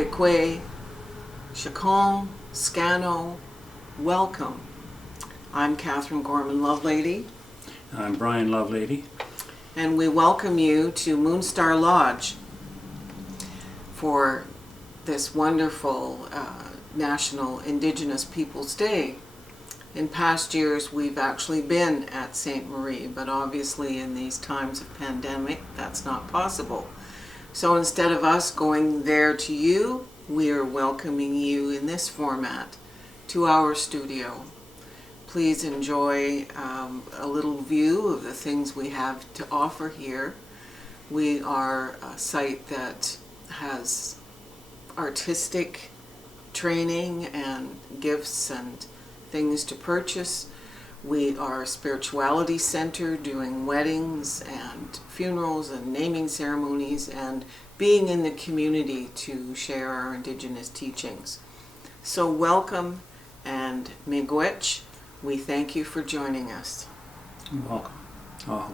Kwekwe, Chacon, Scano, welcome. I'm Catherine Gorman Lovelady. I'm Brian Lovelady. And we welcome you to Moonstar Lodge for this wonderful National Indigenous Peoples Day. In past years, we've actually been at Ste. Marie, but obviously in these times of pandemic, that's not possible. So instead of us going there to you, we are welcoming you in this format to our studio. Please enjoy a little view of the things we have to offer here. We are a site that has artistic training and gifts and things to purchase. We are a spirituality center doing weddings and funerals and naming ceremonies and being in the community to share our Indigenous teachings. So welcome and miigwech. We thank you for joining us. You're welcome. Oh.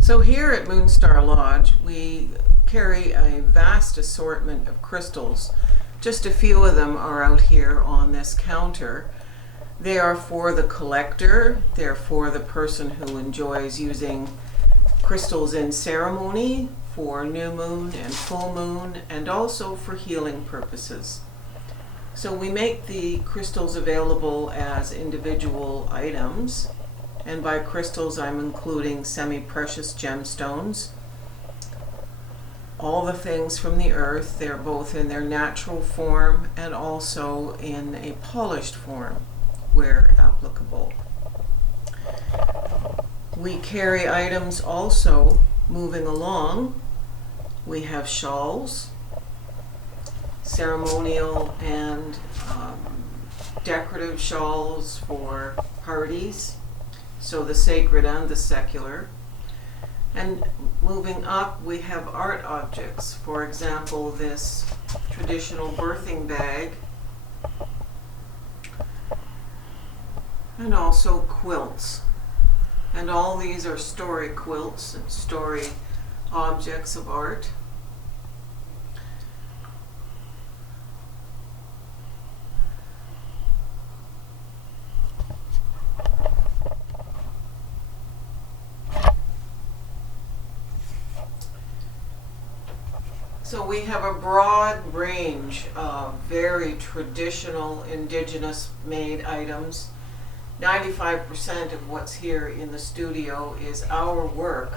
So here at Moonstar Lodge, we carry a vast assortment of crystals. Just a few of them are out here on this counter. They are for the collector. They're for the person who enjoys using crystals in ceremony, for new moon and full moon, and also for healing purposes. So we make the crystals available as individual items, and by crystals I'm including semi-precious gemstones. All the things from the earth, they're both in their natural form and also in a polished form where applicable. We carry items also moving along. We have shawls, ceremonial and decorative shawls for parties, so the sacred and the secular. And moving up, we have art objects. For example, this traditional birthing bag, and also quilts. And all these are story quilts and story objects of art. So we have a broad range of very traditional Indigenous made items. 95% of what's here in the studio is our work.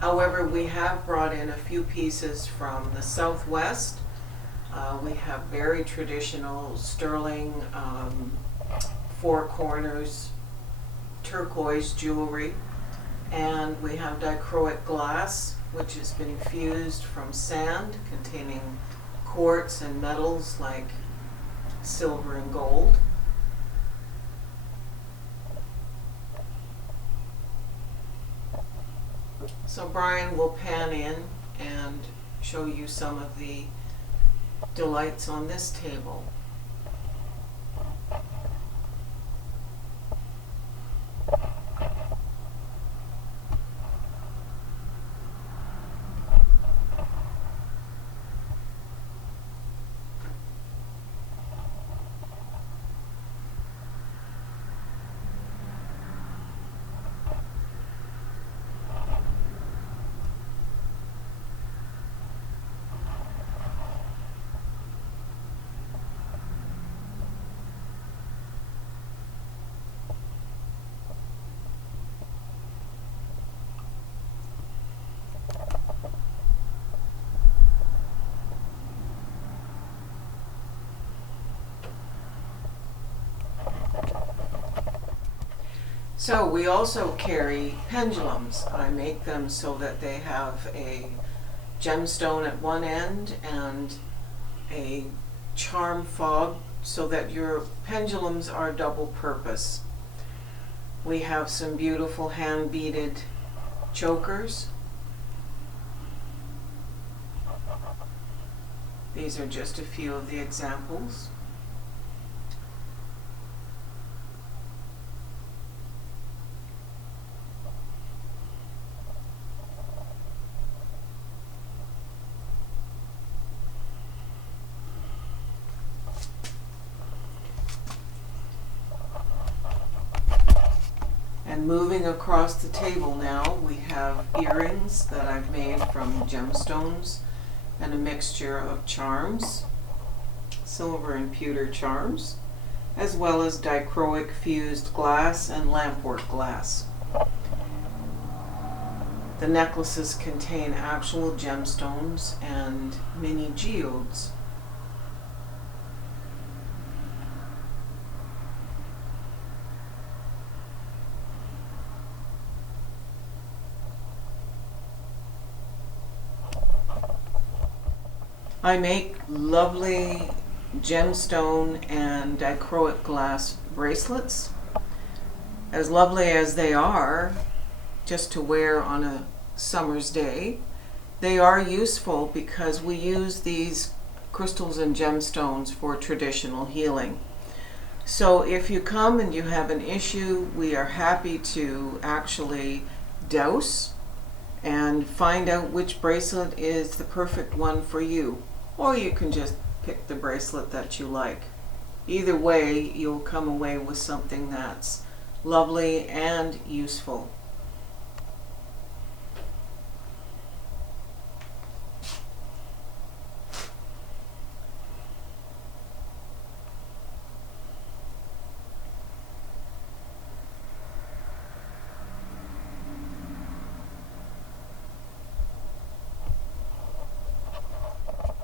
However, we have brought in a few pieces from the Southwest. We have very traditional sterling four corners turquoise jewelry, and we have dichroic glass, which has been infused from sand containing quartz and metals like silver and gold. So Brian will pan in and show you some of the delights on this table. So we also carry pendulums. I make them so that they have a gemstone at one end and a charm fob so that your pendulums are double purpose. We have some beautiful hand beaded chokers. These are just a few of the examples. And moving across the table now, we have earrings that I've made from gemstones and a mixture of charms, silver and pewter charms, as well as dichroic fused glass and lampwork glass. The necklaces contain actual gemstones and mini geodes. I make lovely gemstone and dichroic glass bracelets, as lovely as they are, just to wear on a summer's day. They are useful because we use these crystals and gemstones for traditional healing. So if you come and you have an issue, we are happy to actually dowse and find out which bracelet is the perfect one for you. Or you can just pick the bracelet that you like. Either way, you'll come away with something that's lovely and useful.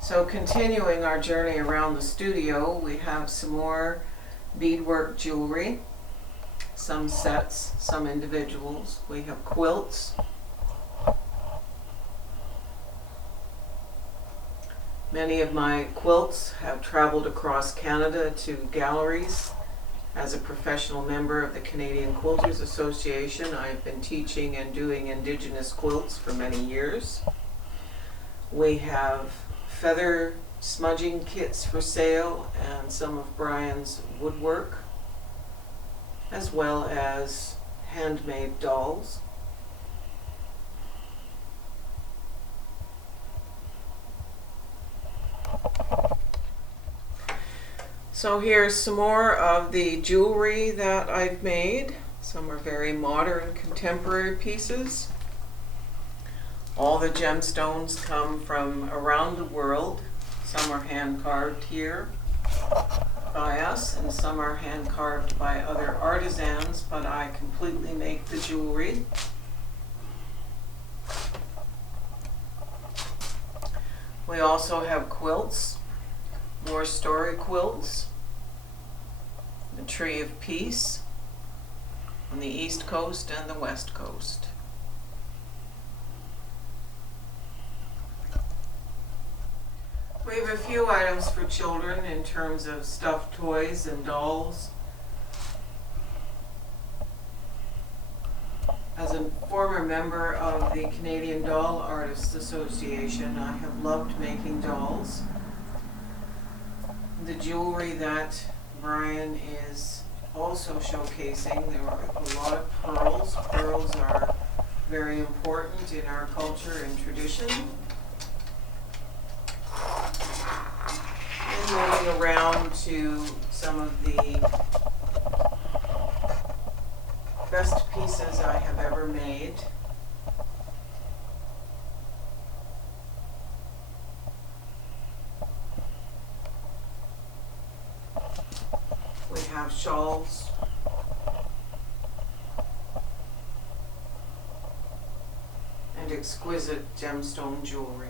So continuing our journey around the studio, we have some more beadwork jewelry, some sets, some individuals. We have quilts. Many of my quilts have traveled across Canada to galleries. As a professional member of the Canadian Quilters Association, I've been teaching and doing Indigenous quilts for many years. We have feather smudging kits for sale and some of Brian's woodwork, as well as handmade dolls. So here's some more of the jewelry that I've made. Some are very modern contemporary pieces. All the gemstones come from around the world. Some are hand carved here by us and some are hand carved by other artisans, but I completely make the jewelry. We also have quilts, more story quilts, the Tree of Peace on the East Coast and the West Coast. We have a few items for children in terms of stuffed toys and dolls. As a former member of the Canadian Doll Artists Association, I have loved making dolls. The jewelry that Brian is also showcasing, there are a lot of pearls. Pearls are very important in our culture and tradition. And moving around to some of the best pieces I have ever made. We have shawls, and exquisite gemstone jewelry.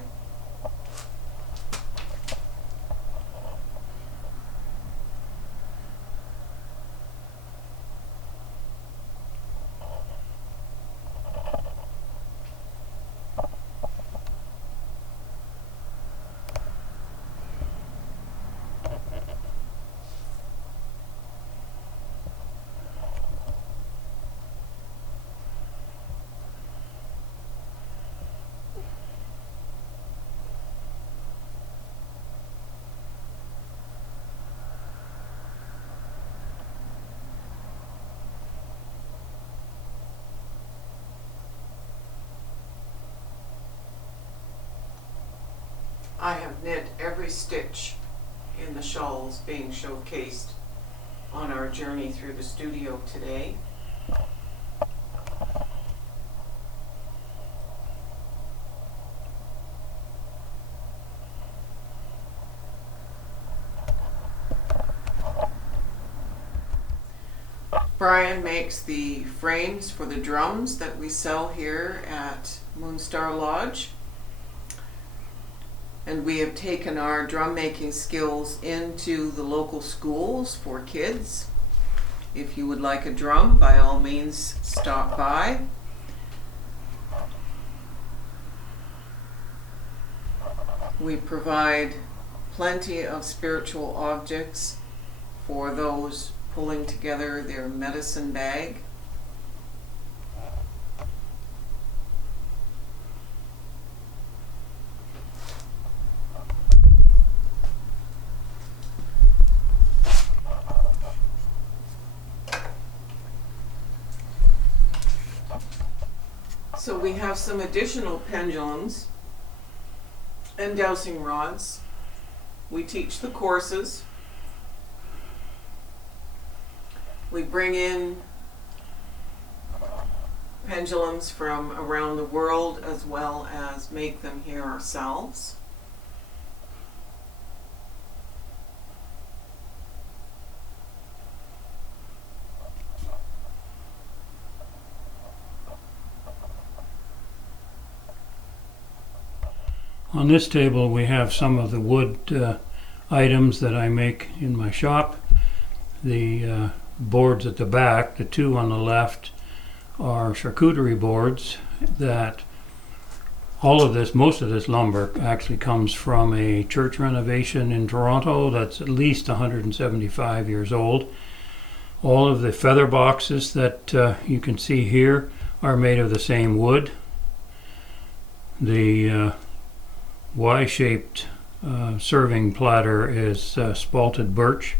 I have knit every stitch in the shawls being showcased on our journey through the studio today. Brian makes the frames for the drums that we sell here at Moonstar Lodge. And we have taken our drum making skills into the local schools for kids. If you would like a drum, by all means stop by. We provide plenty of spiritual objects for those pulling together their medicine bag. So we have some additional pendulums and dowsing rods. We teach the courses. We bring in pendulums from around the world as well as make them here ourselves. On this table we have some of the wood items that I make in my shop. The boards at the back, the two on the left, are charcuterie boards that most of this lumber actually comes from a church renovation in Toronto that's at least 175 years old. All of the feather boxes that you can see here are made of the same wood. The Y-shaped serving platter is spalted birch,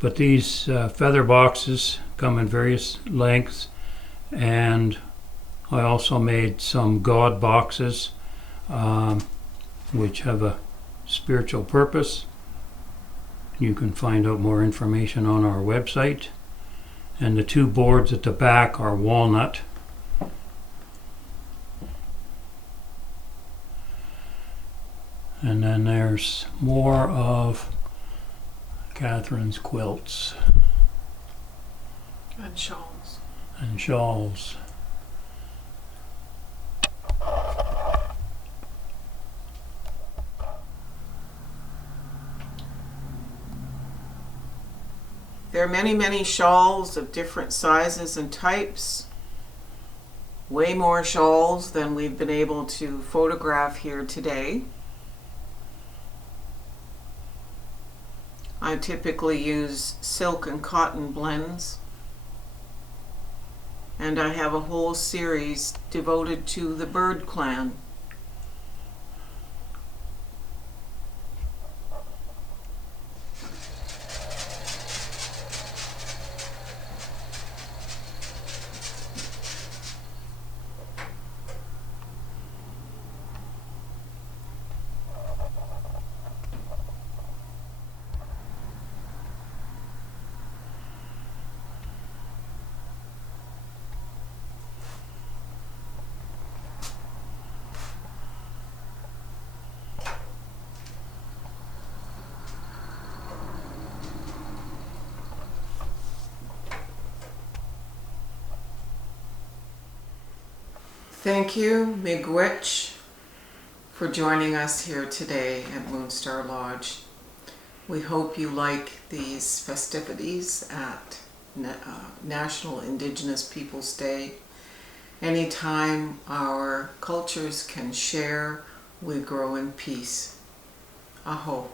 but these feather boxes come in various lengths, and I also made some god boxes which have a spiritual purpose. You can find out more information on our website. And the two boards at the back are walnut. And then there's more of Catherine's quilts And shawls. and shawls. There are many, many shawls of different sizes and types. Way more shawls than we've been able to photograph here today. I typically use silk and cotton blends, and I have a whole series devoted to the bird clan. Thank you, Miigwech, for joining us here today at Moonstar Lodge. We hope you like these festivities at National Indigenous Peoples Day. Anytime our cultures can share, we grow in peace. Aho.